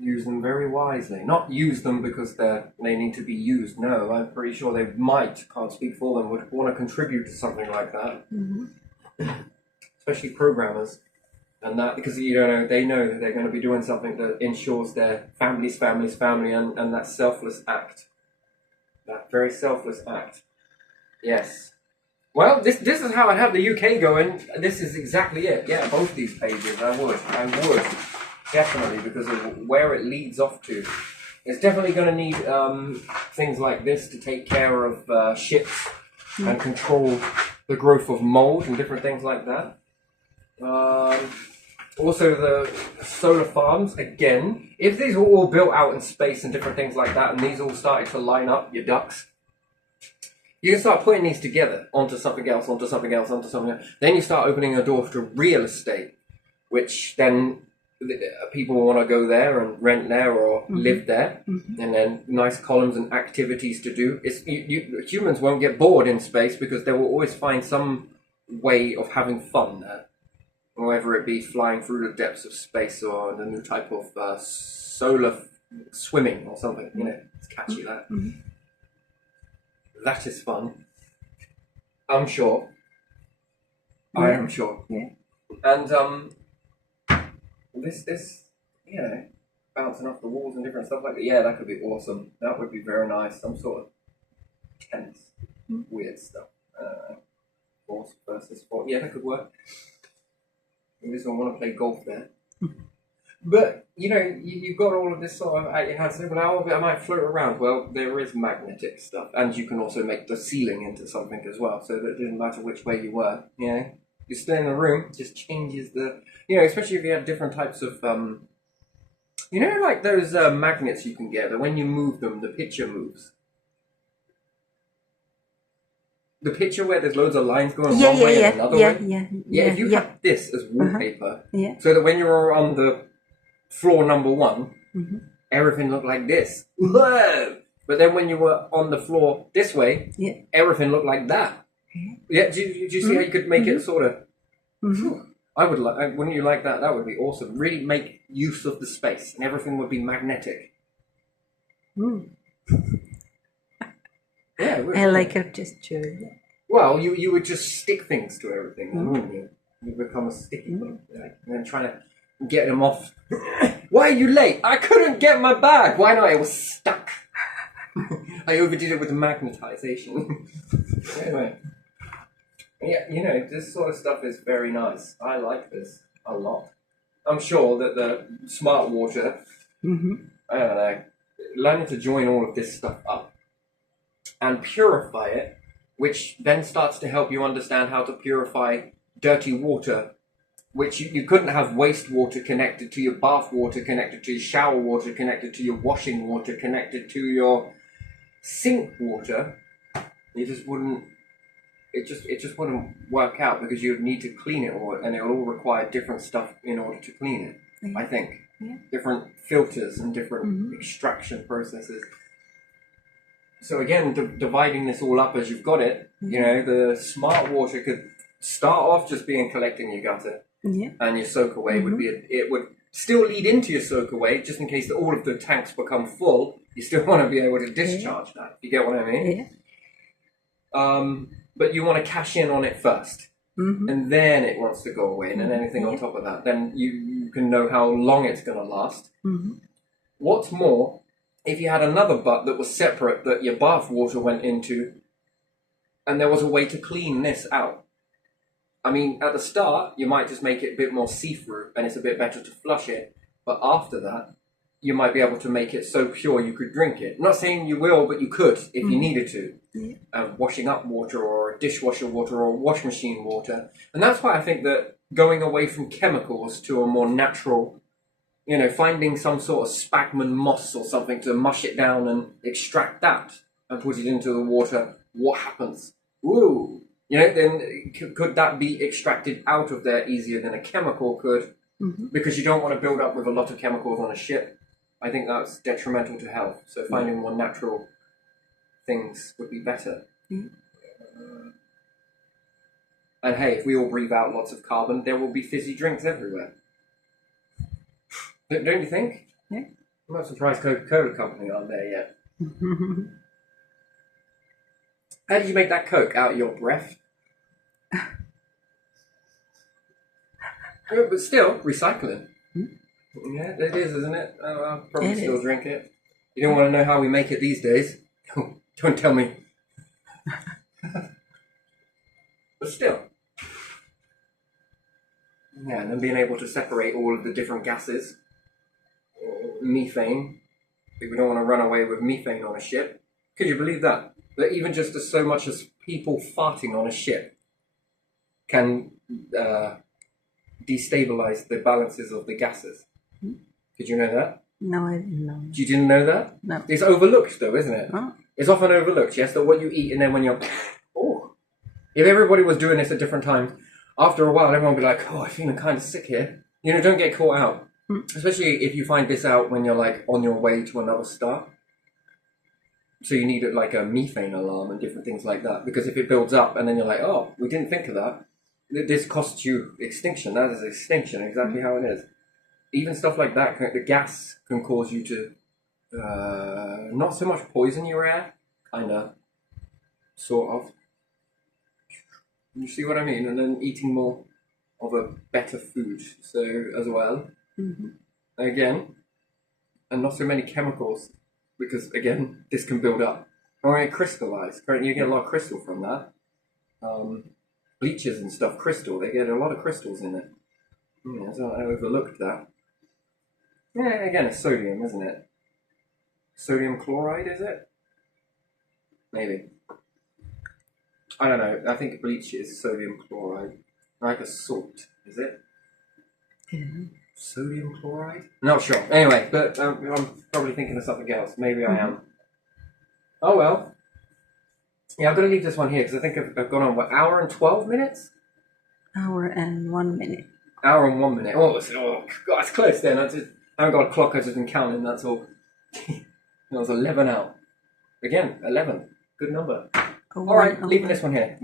Use them very wisely. Not use them because they need to be used. No, I'm pretty sure they might, can't speak for them, would want to contribute to something like that. Especially programmers, and that because they know that they're going to be doing something that ensures their family, and that selfless act, that very selfless act. Yes. Well, this is how I'd have the UK going. This is exactly it. Yeah, both these pages. I would definitely, because of where it leads off to. It's definitely going to need things like this to take care of ships and control the growth of mold and different things like that. Also the solar farms, again, if these were all built out in space and different things like that, and these all started to line up, your ducks, you can start putting these together onto something else, onto something else, onto something else. Then you start opening a door to real estate, which then people want to go there and rent there or live there, and then nice columns and activities to do. Humans won't get bored in space because they will always find some way of having fun there, whether it be flying through the depths of space or the new type of solar swimming or something. You know, it's catchy that. That is fun. I'm sure. I am sure. Yeah. And this, you know, bouncing off the walls and different stuff like that. Yeah, that could be awesome. That would be very nice. Some sort of tense, weird stuff. Force versus force. Yeah, that could work. You just don't want to play golf there. But, you know, you've got all of this sort of at your hands. Well, how of it I might float around. Well, there is magnetic stuff. And you can also make the ceiling into something as well. So that it didn't matter which way you were, you know. You stay in the room, it just changes the... You know, especially if you have different types of... you know, like those magnets you can get, that when you move them, the picture moves. The picture where there's loads of lines going one way and another way? Yeah, if you have this as wallpaper, so that when you're on the floor number 1, everything looked like this. Whoa! But then when you were on the floor this way, everything looked like that. Yeah, do you see how you could make it sort of... I would like... Wouldn't you like that? That would be awesome. Really make use of the space, and everything would be magnetic. Yeah, I like a gesture. Well, you would just stick things to everything, wouldn't you? You become a sticky thing, and then trying to get them off. Why are you late? I couldn't get my bag. Why not? It was stuck. I overdid it with the magnetization. Anyway. Yeah, you know, this sort of stuff is very nice. I like this a lot. I'm sure that the smart water, I don't know, learning to join all of this stuff up and purify it, which then starts to help you understand how to purify dirty water, which you couldn't have wastewater connected to your bath water, connected to your shower water, connected to your washing water, connected to your sink water. You just wouldn't... It just wouldn't work out because you'd need to clean it all, and it'll all require different stuff in order to clean it. I think different filters and different extraction processes. So again, dividing this all up as you've got it, you know, the smart water could start off just being collecting your gutter, and your soak away would be it would still lead into your soak away just in case all of the tanks become full. You still want to be able to discharge that. You get what I mean? But you want to cash in on it first, and then it wants to go away, and then anything on top of that, then you can know how long it's going to last. What's more, if you had another butt that was separate that your bath water went into, and there was a way to clean this out. I mean, at the start, you might just make it a bit more see-through, and it's a bit better to flush it, but after that, you might be able to make it so pure you could drink it. I'm not saying you will, but you could if you needed to. Washing up water or dishwasher water or wash machine water. And that's why I think that going away from chemicals to a more natural, you know, finding some sort of sphagnum moss or something to mush it down and extract that and put it into the water, what happens? Ooh! You know, then could that be extracted out of there easier than a chemical could? Because you don't want to build up with a lot of chemicals on a ship. I think that's detrimental to health. So finding more natural things would be better. And hey, if we all breathe out lots of carbon, there will be fizzy drinks everywhere. Don't you think? Yeah. I'm not surprised Coca-Cola Company aren't there yet. How did you make that Coke? Out of your breath? But still, recycling. Yeah, it is, isn't it? I'll probably still drink it. You don't want to know how we make it these days. Don't tell me. But still. Yeah, and then being able to separate all of the different gases. Methane. We don't want to run away with methane on a ship. Could you believe that? That even just as so much as people farting on a ship can destabilize the balances of the gases. Did you know that? No, I didn't know. You didn't know that? No. It's overlooked though, isn't it? Oh. It's often overlooked, yes, that what you eat and then when you're... Oh. If everybody was doing this at different times, after a while everyone would be like, oh, I'm feeling kind of sick here. You know, don't get caught out. Mm. Especially if you find this out when you're like on your way to another star. So you need like a methane alarm and different things like that. Because if it builds up and then you're like, oh, we didn't think of that. This costs you extinction. That is extinction, exactly how it is. Even stuff like that, the gas can cause you to not so much poison your air, kind of, sort of. You see what I mean? And then eating more of a better food, so as well. Mm-hmm. Again, and not so many chemicals, because again, this can build up. Or it crystallize. You get a lot of crystal from that. Bleaches and stuff, crystal. They get a lot of crystals in it. Yeah, so I overlooked that. Yeah, again, it's sodium, isn't it? Sodium chloride, is it? Maybe. I don't know. I think bleach is sodium chloride. Like a salt, is it? Yeah. Sodium chloride? Not sure. Anyway, but I'm probably thinking of something else. Maybe I am. Oh well. Yeah, I'm going to leave this one here because I think I've gone on, what, hour and 12 minutes? Hour and 1 minute. Hour and 1 minute. Oh, God, it's close then. I haven't got a clock, I've just been counting, that's all. That was 11 out. Again, 11. Good number. Oh, All right, one leaving hour. this one here.